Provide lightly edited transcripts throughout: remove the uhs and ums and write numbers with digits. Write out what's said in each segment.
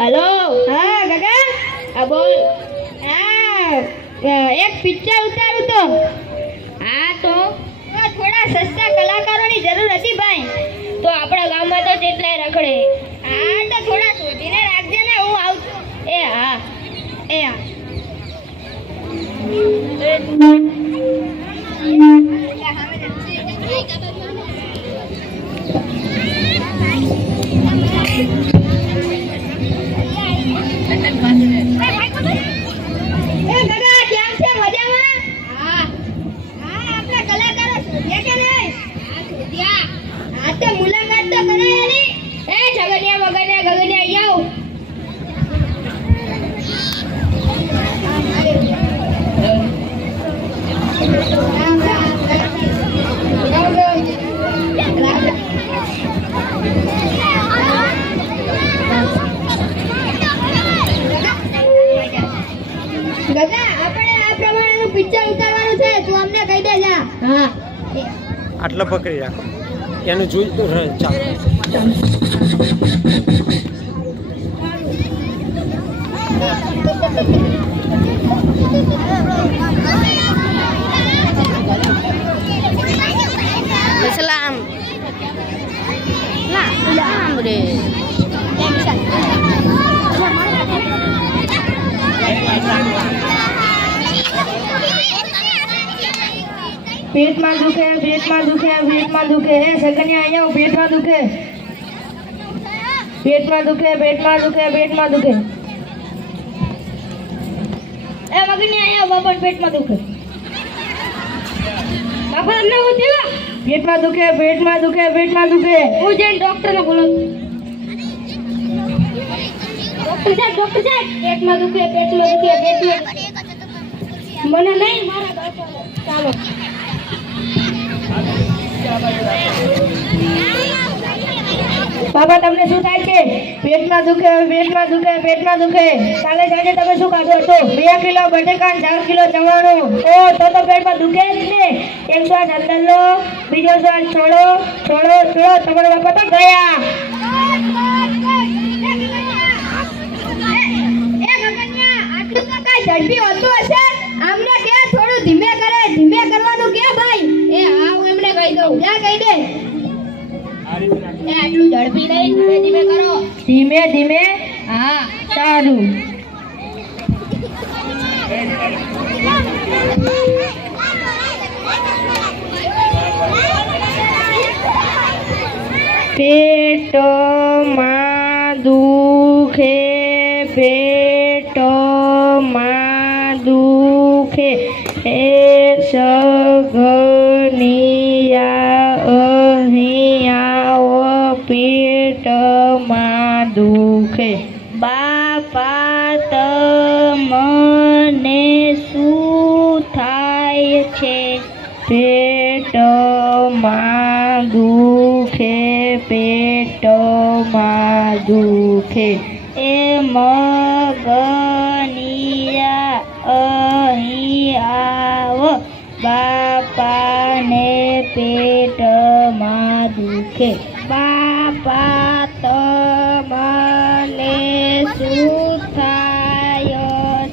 Hello हाँ काका आ बोल एक पिक्चर उतारू तो हाँ तो थोड़ा सस्ता कलाकारों जरूर थी भाई तो अपना गाम में तो जेटला रखड़े हाँ तो थोड़ा शोधीने राखजे ने हूँ आવું છું ए हाँ આટલો પકડી રાખો એનું જોઈતું રહે ચાલો Islam nah Islam deh पेट में दुखे पेट में दुखे पेट में दुखे है सगनिया आया पेट में दुखे पेट में दुखे पेट में दुखे पेट में दुखे ए मगनिया आया बाबा पेट में दुखे बाबा हमने वो देवा पेट में दुखे पेट में दुखे पेट में दुखे मुझे डॉक्टर ने बोलो डॉक्टर साहब पेट में दुखे पेट में दुखे पेट में मने नहीं मारा चलो बाबा तमने શું થાય છે પેટમાં દુખે પેટમાં દુખે પેટમાં દુખે કાલે સાંજે તમે શું ખાધું હતું 2 કિલો બટેકા 4 કિલો ચવાણું ઓ તો પેટમાં દુખે જ ને એક શ્વાસ અંદર લો બીજો શ્વાસ છોડો છોડો છોડો તમારા બાપા તો ગયા એ ભગન્યા આટલું તો કાઈ ઝડપી હોતું હશે આમને કે થોડું ધીમે કરે ધીમે કરવાનું કે ભાઈ એ હા હું એમને કહી દઉં ક્યાં કહી દે એ આટલું ઝડપી નહીં ધીમે ધીમે કરો ધીમે ધીમે હા સારું પેટમાં દુખે પેટમાં દુખે એ સગનિયા पेटमा दुखे बापा तमने शू थाय छे पेटमा दुखे पेटमा दुखे ए मगनिया अहीं आव बापाने पेटमा दुखे बापा तमने शू थाय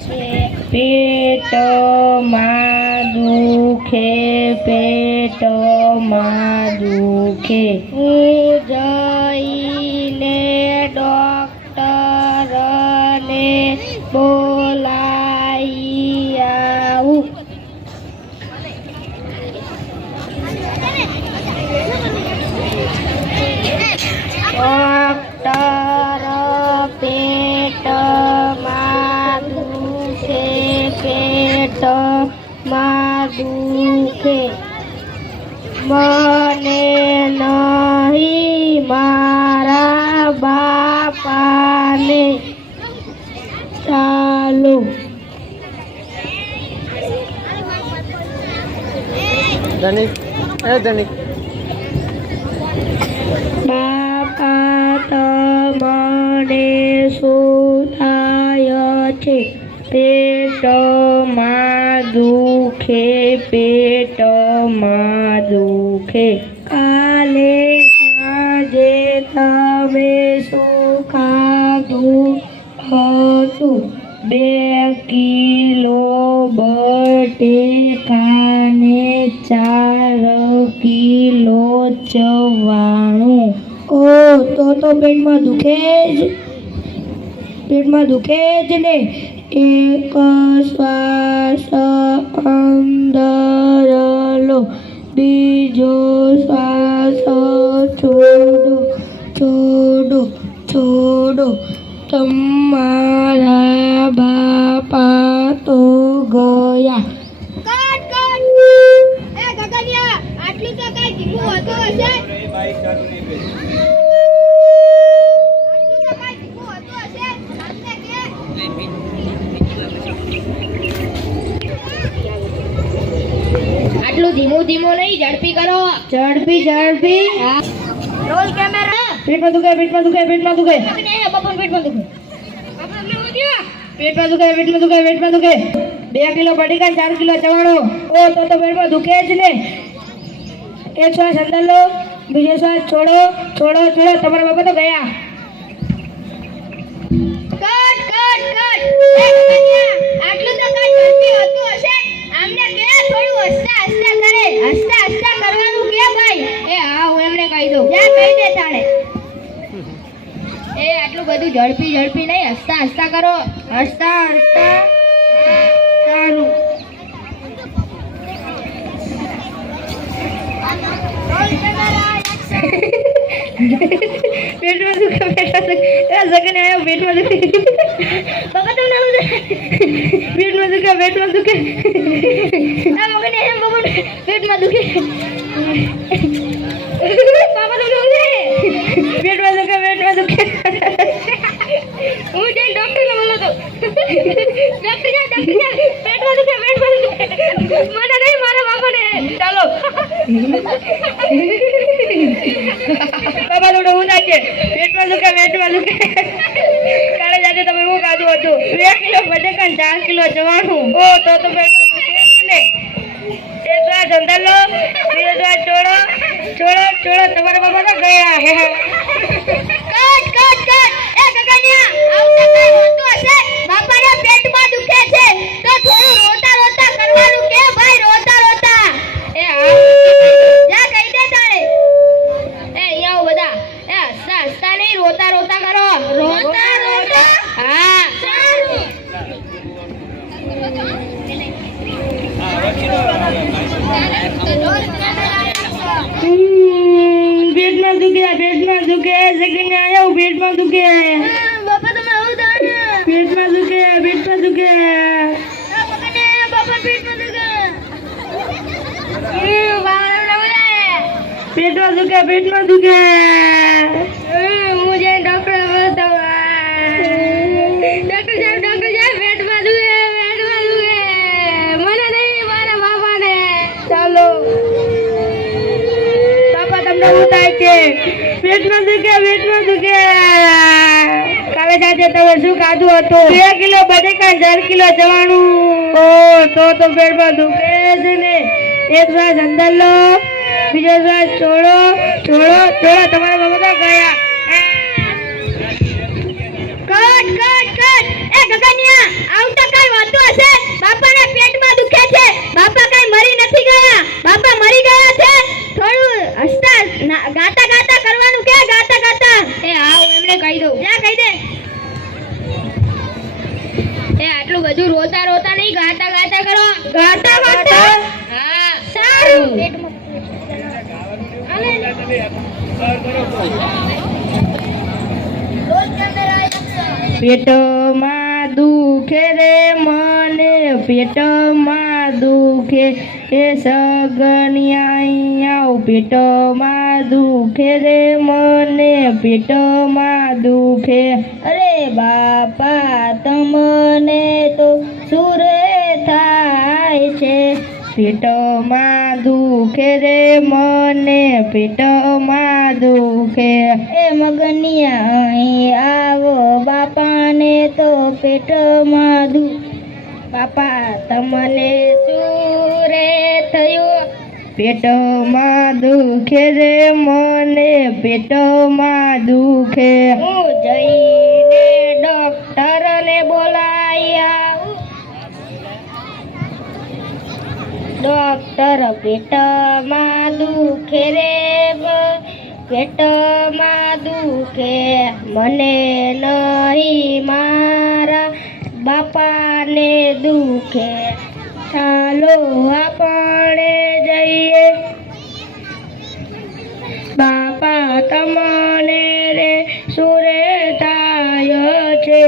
छे पेटमा दुखे पेटमा दुखे जईने डॉक्टरने बोलाई आऊं डॉक्टर पेटमा दुखे पेटमा दुखे मने नहीं मारा बापाने चालू धनिक ए धनिक बापा तमने शू थाय छे पेटमा दुखे पेटमा दुखे काले साँजे तमे शू खाधुं 2 કિલો બટેકાને 4 કિલો ચવાણું. ઓ તો પેટમાં દુખે જ ને. એક શ્વાસ અંદર લો, બીજો શ્વાસ છોડો. તમારા બાપા તો ગયા. આટલું તો કઈ ધીમું હોતું હશે. આટલું ધીમું નહીં, ઝડપી કરો. ઝડપી. Roll camera. પેટમાં દુખે. પેટમાં દુખે. પેટમાં દુખે. 2 કિલો બટેકા 4 કિલો ચવાણું. ઓ તો પેટમાં દુખે જ ને. એક શ્વાસ અંદર લો, બીજો શ્વાસ છોડો. તમારા બાપા તો ગયા. આટલું તો કઈ ઝડપી હોતું હશે. આમને કે થોડું હસતા કરવાનું કે ભાઈ. હા, હું એમને કહી દઉં. જા કહી દે તાણે. આટલું બધું ઝડપી નહીં, હસતા કરો. હસતા. સારું. Roll camera. પેટમાં દુખે. જગન આવ્યો. પેટમાં દુખે. બાબા તમને પેટમાં દુખે. પેટમાં દુખે. પેટમાં દુખે. હું જઈને ડોક્ટરને બોલાવતો. ડોક્ટર જા. પેટમાં દુખે. મને નહીં, મારા બાપાને. ચાલો. બાબા થોડું હું નાખે. પેટમાં દુખે. કાલે જાતે તમે શું ખાધું હતું? 2 કિલો બટેકા 4 કિલો ચવાણું. ઓ તો પેટમાં દુખે જ ને. એક શ્વાસ અંદર લો, બીજો શ્વાસ છોડો. તમારા બાબા તો ગયા. કટ. એ ગગનિયા, આવતા કઈ હોતું હશે. બાપાના પેટમાં દુખે છે તો થોડું રોતા કરવાનું કે ભાઈ. રોતા. જા કહી દે તારે. અહીંયા આવો બધા. હસતા નહીં, રોતા કરો. રોતા. હા. સારું. પેટમાં દુખે. જગન આવ્યો. પેટમાં દુખે. બાપા તમે આવું દાને. પેટમાં દુખે. બાપા પેટમાં દુખે. પેટમાં દુખે. હું જઈને ડોક્ટર બોલાવતો. ડોક્ટર સાહેબ પેટમાં દુખે. મને નહીં, મારા બાપાને. ચાલો. બાપા તમને શું થાય છે? પેટમાં દુખે. કાલે જાતે તમે શું ખાધું હતું? 2 કિલો બટેકા 4 કિલો ચવાણું. ઓ તો પેટમાં દુખે જ ને. એક શ્વાસ અંદર લો, બીજો શ્વાસ છોડો. તમારા બાબા તો ગયા. કટ. એ ગગનિયા, આવતા કઈ હોતું હશે. બાપાના પેટમાં દુખે છે. બાપા કઈ મરી નથી ગયા. બાપા મરી ગયા છે. થોડું હસતા ગાતા કરવાનું કે. ગાતા. હા, હું એમને કહી દઉં. જા કહી દે. આટલું બધું રોતા નહીં, ગાતા કરો. ગાતા. હા, સારું. પેટમાં દુખે રે મને. પેટમાં દુખે. એ સગનિયા. પેટમાં દુખે રે મને. પેટમાં દુખે. અરે બાપા તમને તો સુરે થાય છે. પેટમાં દુખે રે મને. પેટમાં દુખે. એ મગનિયા અહીં આવો. બાપાને તો પેટમાં બાપા તમને સુરે થયું. પેટમાં દુખે રે મને. પેટમાં દુખે. હું જઈને ડોક્ટરને બોલાવી ડોક્ટર પેટમાં દુખે રે પેટમાં દુખે મને નહીં મારા બાપાને દુખે ચાલો આપણે જઈએ બાપા તમને રે સુરે થાય છે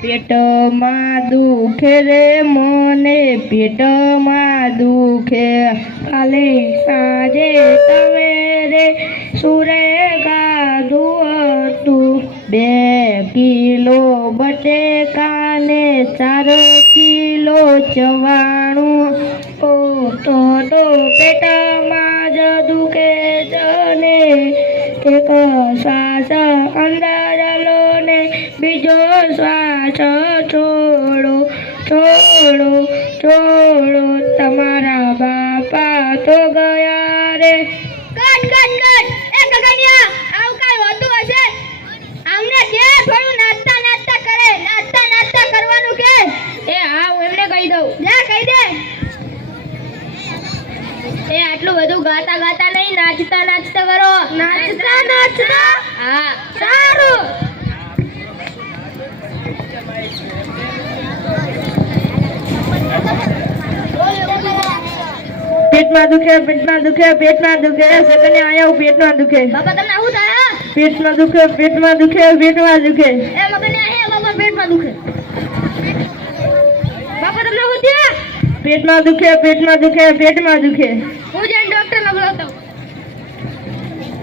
પેટમાં દુખે રે મને પેટમાં દુખે કાલે સાંજે તમે રે સુરે ગાધું હતું 2 કિલો બટેકાને 4 કિલો ચવાણું ઓ તો પેટમાં જ દુખે જને એક શ્વાસ અંદર લો ને બીજો શ્વાસ છોડો છોડો છોડો તમારા બાપા તો ગયા રે કટ કટ કટ એ ગગનિયા આવું કાઈ હોતું હશે અમને કે થોડું નાસ્તા નાસ્તા કરે નાસ્તા કરવાનું કે એ હા હું એમને કહી દઉં જા કહી દે એ આટલું બધું ગાતા ગાતા નહીં નાચતા નાચતા કરો નાચતા હા સારું પેટમાં દુખે પેટમાં દુખે પેટમાં દુખે સગને આયા પેટમાં દુખે બાપા તમને આવું થાય પેટમાં દુખે પેટમાં દુખે પેટમાં દુખે એ મગને આયા બાપા પેટમાં દુખે બાપા તમને આવું થયા પેટમાં દુખે પેટમાં દુખે પેટમાં દુખે હું જઈને ડોક્ટરને બોલાવતો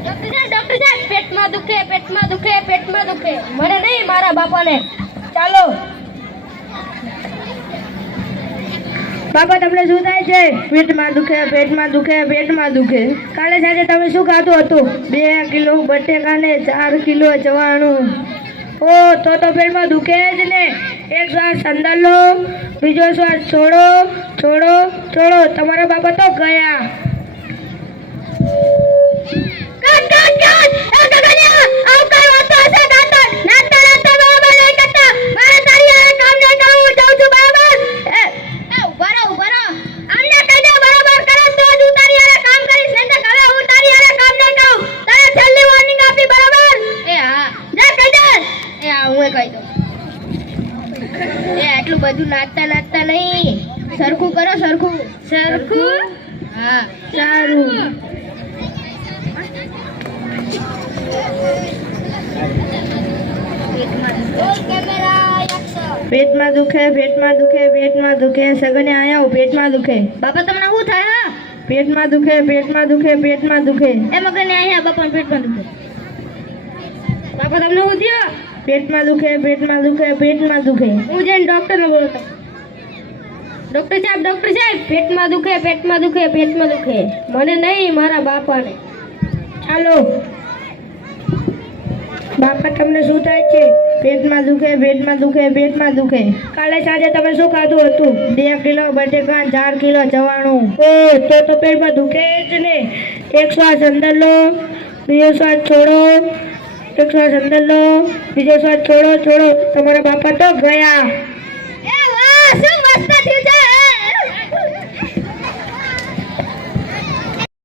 ડોક્ટર સાહેબ પેટમાં દુખે પેટમાં દુખે પેટમાં દુખે મને નહીં મારા બાપાને ચાલો બાપા તમને શું થાય છે પેટમાં દુખે પેટમાં દુખે પેટમાં દુખે કાલે સાંજે તમે શું ખાધું હતું 2 કિલો બટેકાને 4 કિલો ચવાણું ઓ તો પેટમાં દુખે જ ને એક શ્વાસ અંદર લો બીજો શ્વાસ છોડો છોડો છોડો તમારા બાપા તો ગયા કટ કટ કટ એ ગગનિયા આવ કઈ વાતો હશે ગાતા નાતા નાતા બરાબર નહીં કરતા મારે તારી હારે કામ નહીં કરવું જાઉં છું બરાબર એ ઉભા રહો અમને કહી દે બરાબર કરો તો જ હું તારી હારે કામ કરીશ નહીં તો હવે હું તારી હારે કામ નહીં કરું તારે છેલ્લી વોર્નિંગ આપી બરાબર એ હા જા કહી દે એ હા હું કહી દઉં એ આટલું બધું નાચતા નહીં સરખું કરો સરખું હા સારું પેટમાં દુખે પેટમાં દુખે પેટમાં દુખે સગને આયા પેટમાં દુખે બાપા તમને શું થાય પેટમાં દુખે પેટમાં દુખે પેટમાં દુખે એ મગને આયા બાપા પેટમાં દુખે બાપા તમને શું થયું પેટમાં દુખે પેટમાં દુખે પેટમાં દુખે હું જઈને ડોક્ટરને બોલતો ડોક્ટર સાહેબ પેટમાં દુખે પેટમાં દુખે પેટમાં દુખે મને નહીં મારા બાપાને ચાલો બાપા તમને શું થાય છે પેટમાં દુખે પેટમાં દુખે પેટમાં દુખે કાલે સાંજે તમે શું ખાધું હતું 2 કિલો બટેકા 4 કિલો ચવાણું ઓ તો પેટમાં દુખે જ ને એક શ્વાસ અંદર લો બીજો શ્વાસ છોડો એક શ્વાસ અંદર લો બીજો શ્વાસ છોડો છોડો તમારા બાપા તો ગયા